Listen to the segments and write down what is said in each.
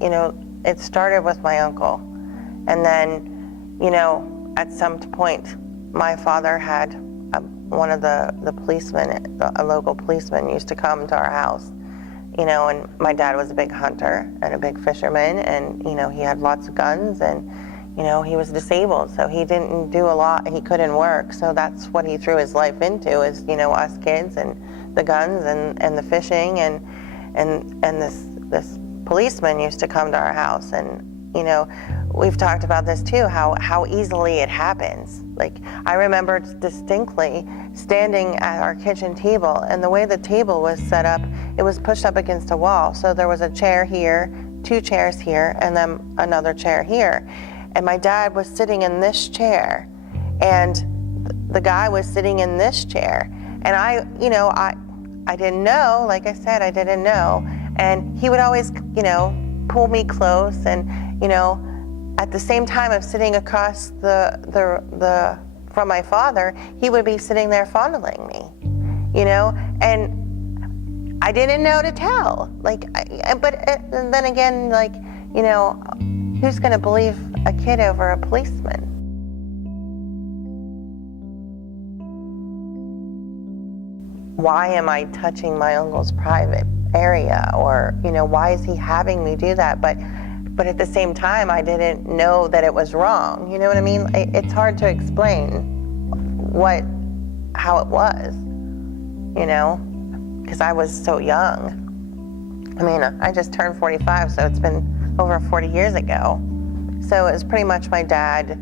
it started with my uncle. And then, at some point, my father had one of the policemen, a local policeman, used to come to our house, and my dad was a big hunter and a big fisherman, and, he had lots of guns, and, he was disabled, so he didn't do a lot. He couldn't work, so that's what he threw his life into is, us kids and the guns and the fishing, and this policeman used to come to our house, and, we've talked about this too, how easily it happens. Like, I remember distinctly standing at our kitchen table, and the way the table was set up, it was pushed up against a wall. So there was a chair here, 2 chairs here, and then another chair here. And my dad was sitting in this chair, and the guy was sitting in this chair. And I didn't know, like I said, I didn't know. And he would always, pull me close, and, at the same time of sitting across from my father, he would be sitting there fondling me, and I didn't know to tell. And then again, who's going to believe a kid over a policeman? Why am I touching my uncle's private area? Or, why is he having me do that? But at the same time, I didn't know that it was wrong. You know what I mean? It's hard to explain how it was, because I was so young. I mean, I just turned 45, so it's been over 40 years ago. So it was pretty much my dad,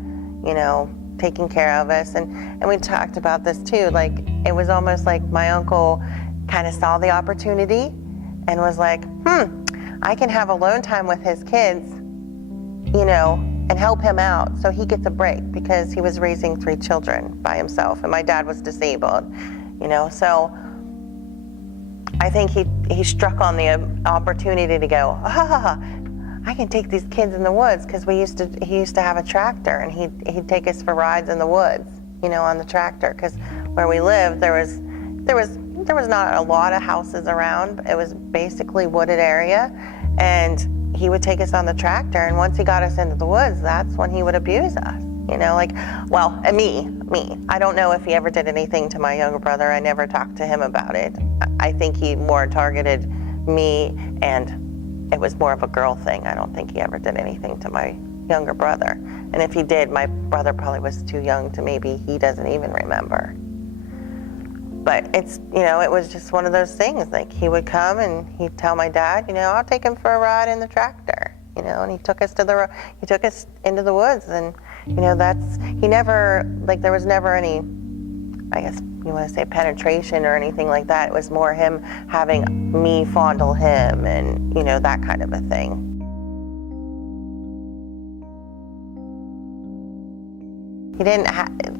taking care of us. And we talked about this too. Like, it was almost like my uncle kind of saw the opportunity and was like, I can have alone time with his kids, and help him out so he gets a break, because he was raising 3 children by himself, and my dad was disabled, so I think he struck on the opportunity to go, I can take these kids in the woods, because he used to have a tractor, and he'd take us for rides in the woods, on the tractor, because where we lived, there was not a lot of houses around. It was basically wooded area, and he would take us on the tractor, and once he got us into the woods, that's when he would abuse us, and me. I don't know if he ever did anything to my younger brother. I never talked to him about it. I think he more targeted me, and it was more of a girl thing. I don't think he ever did anything to my younger brother. And if he did, my brother probably was too young to, maybe he doesn't even remember. But it's, it was just one of those things. Like, he would come and he'd tell my dad, I'll take him for a ride in the tractor, and he took us into the woods, and, he never, there was never any, I guess you want to say, penetration or anything like that. It was more him having me fondle him, and, that kind of a thing.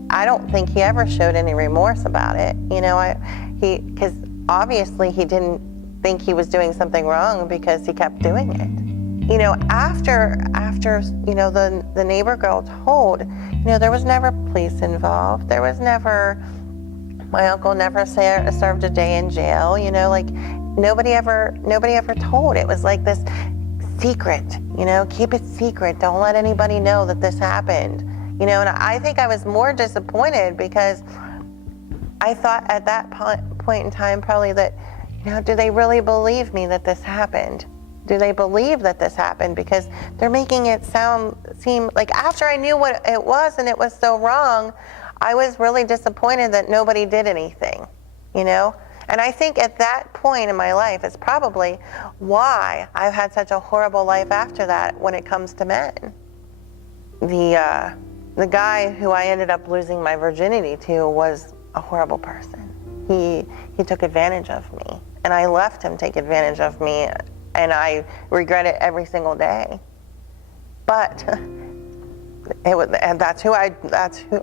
I don't think he ever showed any remorse about it. Because obviously he didn't think he was doing something wrong, because he kept doing it. After the neighbor girl told, there was never police involved. There was never, my uncle never served a day in jail. Nobody ever told. It was like this secret. Keep it secret. Don't let anybody know that this happened. And I think I was more disappointed, because I thought at that point in time probably that, do they really believe me that this happened? Do they believe that this happened? Because they're making it seem like, after I knew what it was and it was so wrong, I was really disappointed that nobody did anything, And I think at that point in my life is probably why I've had such a horrible life after that when it comes to men. The guy who I ended up losing my virginity to was a horrible person. He took advantage of me, and I let him take advantage of me, and I regret it every single day. But that's who.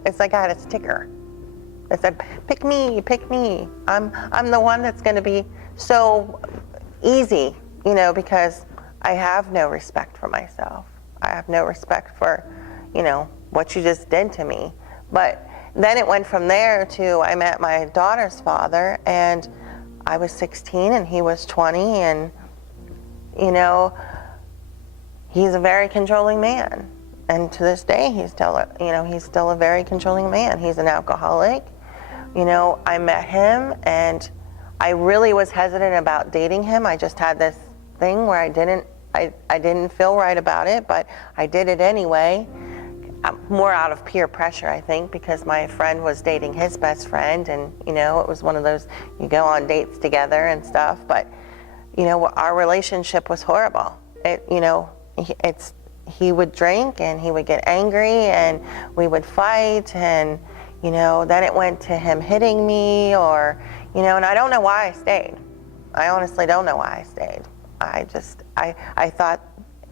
It's like I had a sticker. It said, "Pick me, pick me. I'm the one that's going to be so easy," because I have no respect for myself. I have no respect for, what you just did to me. But then it went from there to, I met my daughter's father, and I was 16 and he was 20, and he's a very controlling man. And to this day, he's still a very controlling man. He's an alcoholic. I met him and I really was hesitant about dating him. I just had this thing where I didn't feel right about it, but I did it anyway. More out of peer pressure, I think, because my friend was dating his best friend, and it was one of those, you go on dates together and stuff, but our relationship was horrible. He would drink and he would get angry and we would fight, and then it went to him hitting me, or and I don't know why I stayed. I honestly don't know why I stayed. I thought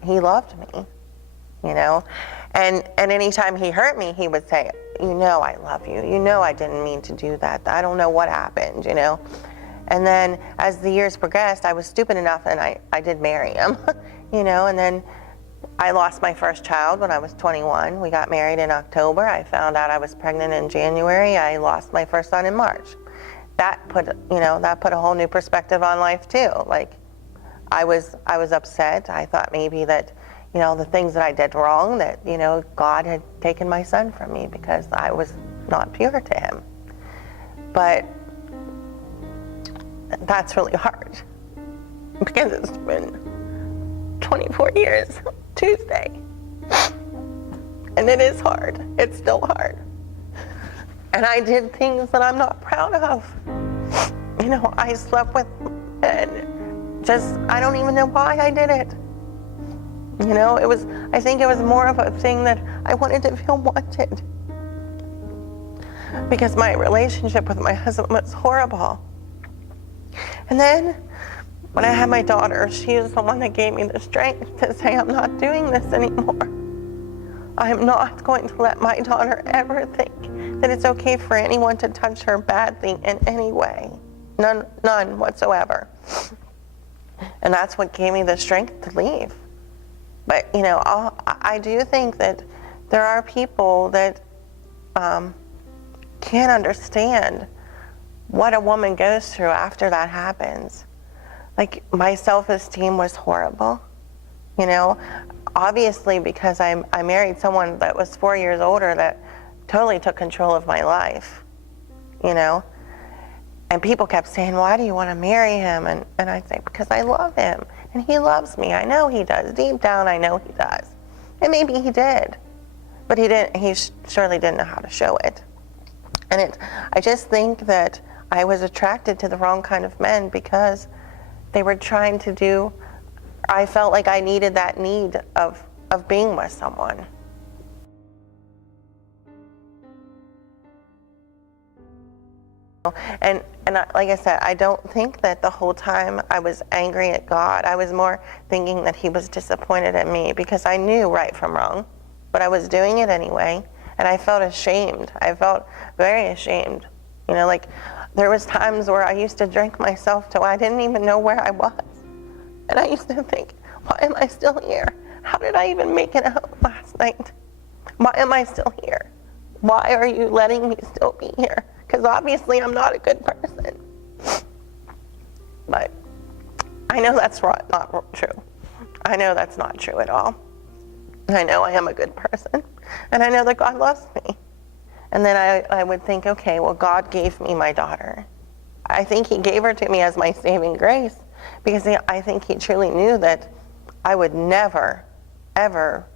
he loved me, and anytime he hurt me, he would say, I love you. I didn't mean to do that. I don't know what happened, And then as the years progressed, I was stupid enough and I did marry him, and then I lost my first child when I was 21. We got married in October. I found out I was pregnant in January. I lost my first son in March. That put a whole new perspective on life too. Like, I was upset. I thought maybe that, the things that I did wrong, that, God had taken my son from me because I was not pure to him. But that's really hard because it's been 24 years Tuesday. And it is hard. It's still hard. And I did things that I'm not proud of. I slept with men. I don't even know why I did it. I think it was more of a thing that I wanted to feel wanted. Because my relationship with my husband was horrible. And then when I had my daughter, she is the one that gave me the strength to say, I'm not doing this anymore. I am not going to let my daughter ever think that it's okay for anyone to touch her badly in any way. None whatsoever. And that's what gave me the strength to leave. But, I do think that there are people that can't understand what a woman goes through after that happens. Like, my self-esteem was horrible, obviously, because I married someone that was 4 years older that totally took control of my life, and people kept saying, why do you want to marry him? And I'd say, because I love him and he loves me. I know he does. Deep down, I know he does. And maybe he did, but he surely didn't know how to show it. And I just think that I was attracted to the wrong kind of men because they were trying to do, I felt like I needed that need of being with someone. And like I said, I don't think that the whole time I was angry at God. I was more thinking that he was disappointed at me because I knew right from wrong, but I was doing it anyway. And I felt ashamed. I felt very ashamed. Like, there was times where I used to drink myself till I didn't even know where I was. And I used to think, why am I still here? How did I even make it out last night? Why am I still here? Why are you letting me still be here? Because obviously I'm not a good person. But I know that's not true. I know that's not true at all. I know I am a good person. And I know that God loves me. And then I would think, okay, well, God gave me my daughter. I think he gave her to me as my saving grace because I think he truly knew that I would never, ever,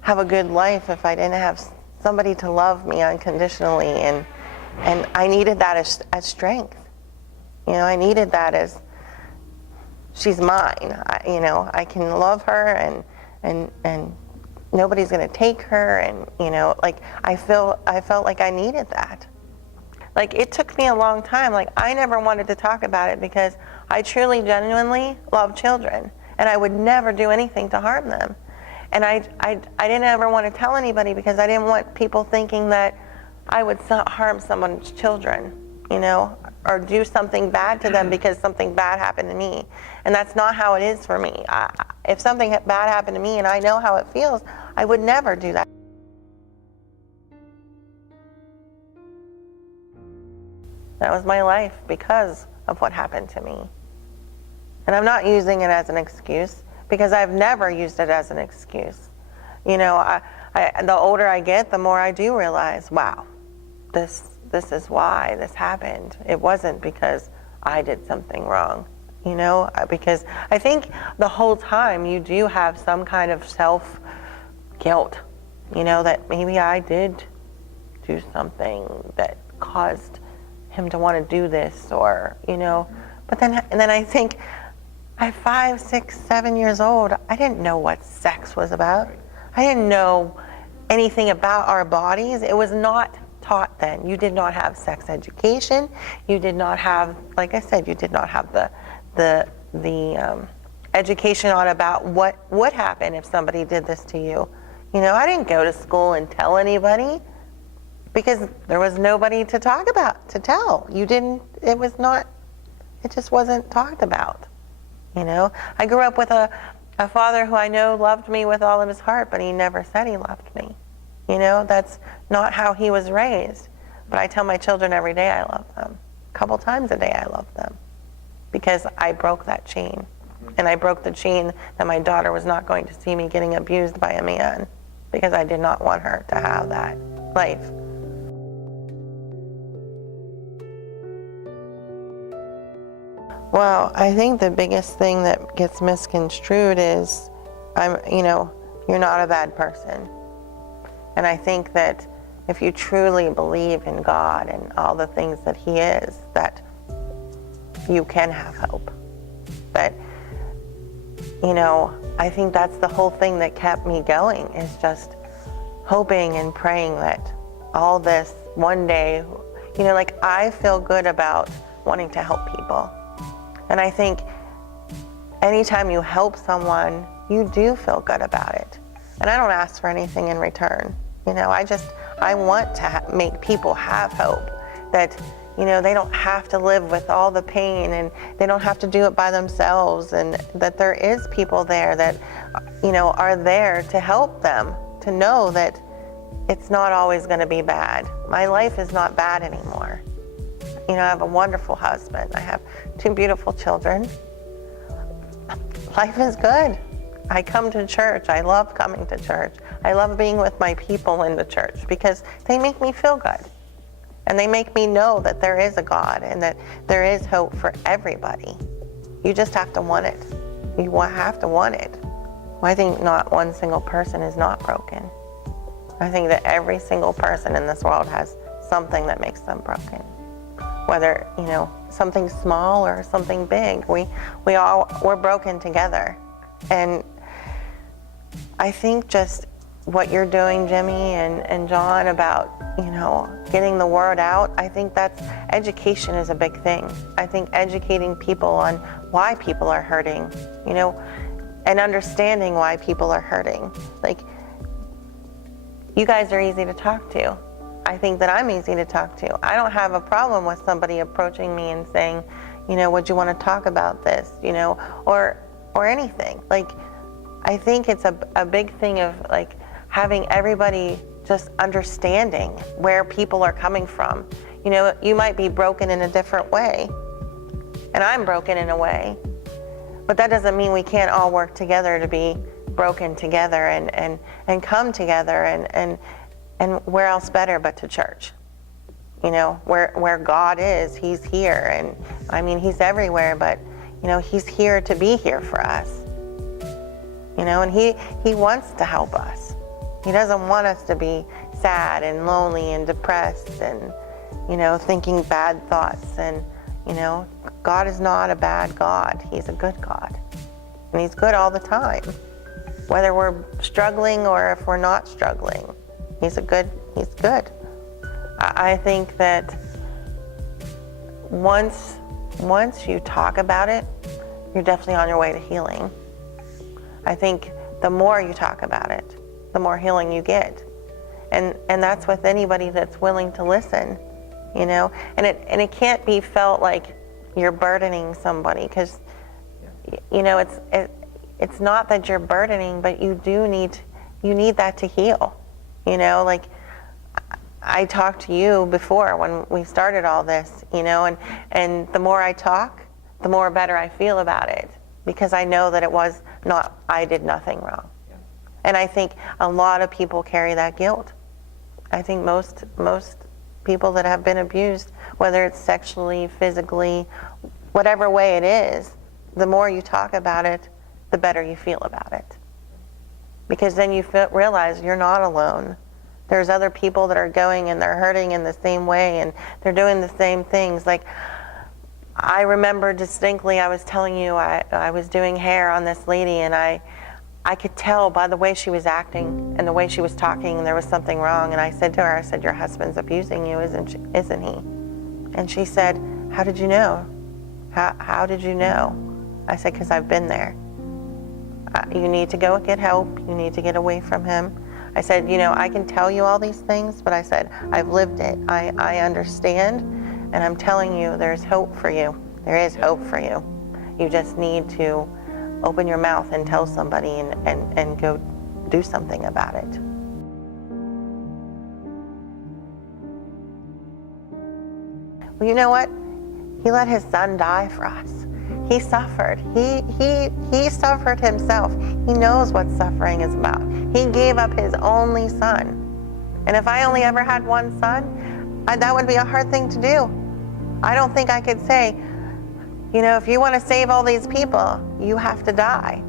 have a good life if I didn't have somebody to love me unconditionally. And I needed that as strength. I needed that as, she's mine. I can love her and nobody's going to take her, and I felt like I needed that. Like, it took me a long time. Like, I never wanted to talk about it because I truly, genuinely love children, and I would never do anything to harm them. And I didn't ever want to tell anybody because I didn't want people thinking that I would harm someone's children, or do something bad to them because something bad happened to me. And that's not how it is for me. If something bad happened to me and I know how it feels, I would never do that. That was my life because of what happened to me. And I'm not using it as an excuse because I've never used it as an excuse. You know, the older I get, the more I do realize, wow, this is why this happened. It wasn't because I did something wrong, you know, because I think the whole time you do have some kind of self-guilt, you know, that maybe I did do something that caused him to want to do this, or, you know, but then I think at 5, 6, 7 years old, I didn't know what sex was about. I didn't know anything about our bodies. It was not taught then. You did not have sex education. You did not have, like I said, you did not have the education on about what would happen if somebody did this to you. You know, I didn't go to school and tell anybody because there was nobody to talk about, to tell. It just wasn't talked about. You know, I grew up with a father who I know loved me with all of his heart, but he never said he loved me. You know, that's not how he was raised. But I tell my children every day I love them. A couple times a day I love them. Because I broke that chain. And I broke the chain that my daughter was not going to see me getting abused by a man. Because I did not want her to have that life. Well, I think the biggest thing that gets misconstrued is, you're not a bad person. And I think that if you truly believe in God and all the things that He is, that you can have hope. That, I think that's the whole thing that kept me going, is just hoping and praying that all this one day, I feel good about wanting to help people. And I think anytime you help someone, you do feel good about it. And I don't ask for anything in return. I want to make people have hope, that, they don't have to live with all the pain, and they don't have to do it by themselves, and that there is people there that, are there to help them, to know that it's not always going to be bad. My life is not bad anymore. I have a wonderful husband. I have 2 beautiful children. Life is good. I come to church. I love coming to church. I love being with my people in the church because they make me feel good. And they make me know that there is a God and that there is hope for everybody. You just have to want it. You have to want it. I think not one single person is not broken. I think that every single person in this world has something that makes them broken. Whether, something small or something big, we're broken together. And I think just what you're doing, Jimmy and John, about, getting the word out, I think that's, education is a big thing. I think educating people on why people are hurting, and understanding why people are hurting. Like, you guys are easy to talk to. I think that I'm easy to talk to. I don't have a problem with somebody approaching me and saying, would you want to talk about this, or anything. Like, I think it's a big thing of, like, having everybody just understanding where people are coming from. You might be broken in a different way, and I'm broken in a way, but that doesn't mean we can't all work together to be broken together and come together and where else better but to church? Where God is, He's here. And I mean, He's everywhere, but, He's here to be here for us. And He wants to help us. He doesn't want us to be sad and lonely and depressed and, thinking bad thoughts. And, God is not a bad God. He's a good God. And He's good all the time. Whether we're struggling or if we're not struggling. He's good. I think that once you talk about it, you're definitely on your way to healing. I think the more you talk about it, the more healing you get. And that's with anybody that's willing to listen, and it can't be felt like you're burdening somebody, because it's not that you're burdening, but you need that to heal. Like I talked to you before when we started all this, and the more I talk, the more better I feel about it, because I know that it was not, I did nothing wrong. And I think a lot of people carry that guilt. I think most people that have been abused, whether it's sexually, physically, whatever way it is, the more you talk about it, the better you feel about it. Because then you realize you're not alone. There's other people that are going and they're hurting in the same way and they're doing the same things. Like, I remember distinctly, I was telling you, I was doing hair on this lady, and I could tell by the way she was acting and the way she was talking, there was something wrong. And I said to her, I said, your husband's abusing you, isn't he? And she said, how did you know? How did you know? I said, because I've been there. You need to go get help. You need to get away from him. I said, I can tell you all these things, but I said, I've lived it. I understand, and I'm telling you, there's hope for you. There is hope for you. You just need to open your mouth and tell somebody and go do something about it. Well, you know what? He let his son die for us. He suffered. He suffered himself. He knows what suffering is about. He gave up his only son. And if I only ever had one son, that would be a hard thing to do. I don't think I could say, if you want to save all these people, you have to die.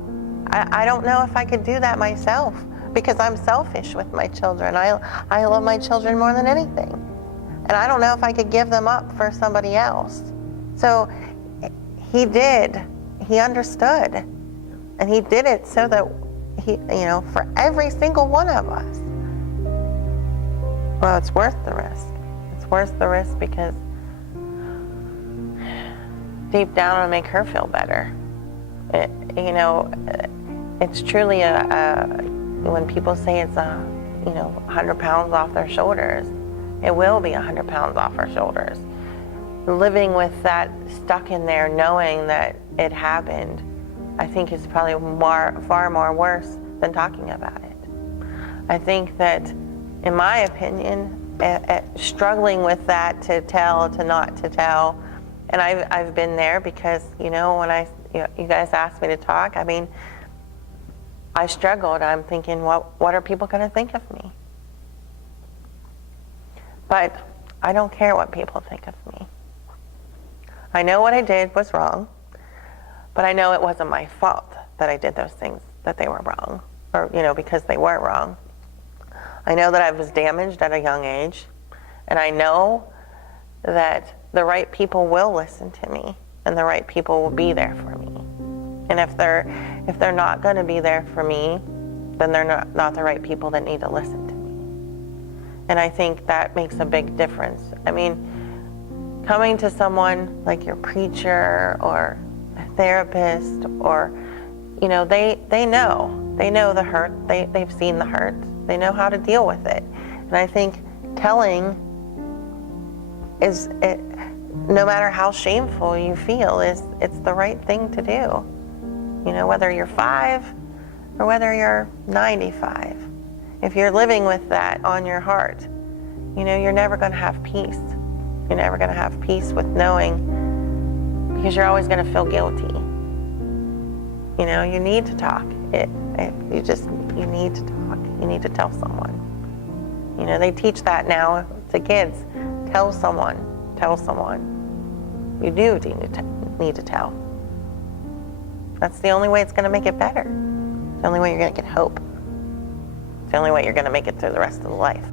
I don't know if I could do that myself, because I'm selfish with my children. I love my children more than anything. And I don't know if I could give them up for somebody else. So he did. He understood. And he did it so that for every single one of us. Well, it's worth the risk. It's worth the risk because deep down it'll make her feel better. It's truly when people say it's 100 pounds off their shoulders, it will be 100 pounds off our shoulders. Living with that stuck in there, knowing that it happened, I think is probably far more worse than talking about it. I think that, in my opinion, struggling with that, to tell, to not to tell, and I've been there because, when you guys asked me to talk, I struggled. I'm thinking, what are people going to think of me? But I don't care what people think of me. I know what I did was wrong, but I know it wasn't my fault that I did those things, that they were wrong, or, because they were wrong. I know that I was damaged at a young age, and I know that the right people will listen to me, and the right people will be there for me. And if they're not going to be there for me, then they're not the right people that need to listen to me. And I think that makes a big difference. Coming to someone like your preacher or a therapist, or they know the hurt. They've seen the hurt. They know how to deal with it. And I think telling no matter how shameful you feel, it's the right thing to do. Whether you're 5 or whether you're 95, if you're living with that on your heart, you're never going to have peace. You're never going to have peace with knowing, because you're always going to feel guilty. You need to talk. You need to talk. You need to tell someone. They teach that now to kids. Tell someone. Tell someone. You do need to tell. That's the only way it's going to make it better. It's the only way you're going to get hope. It's the only way you're going to make it through the rest of the life.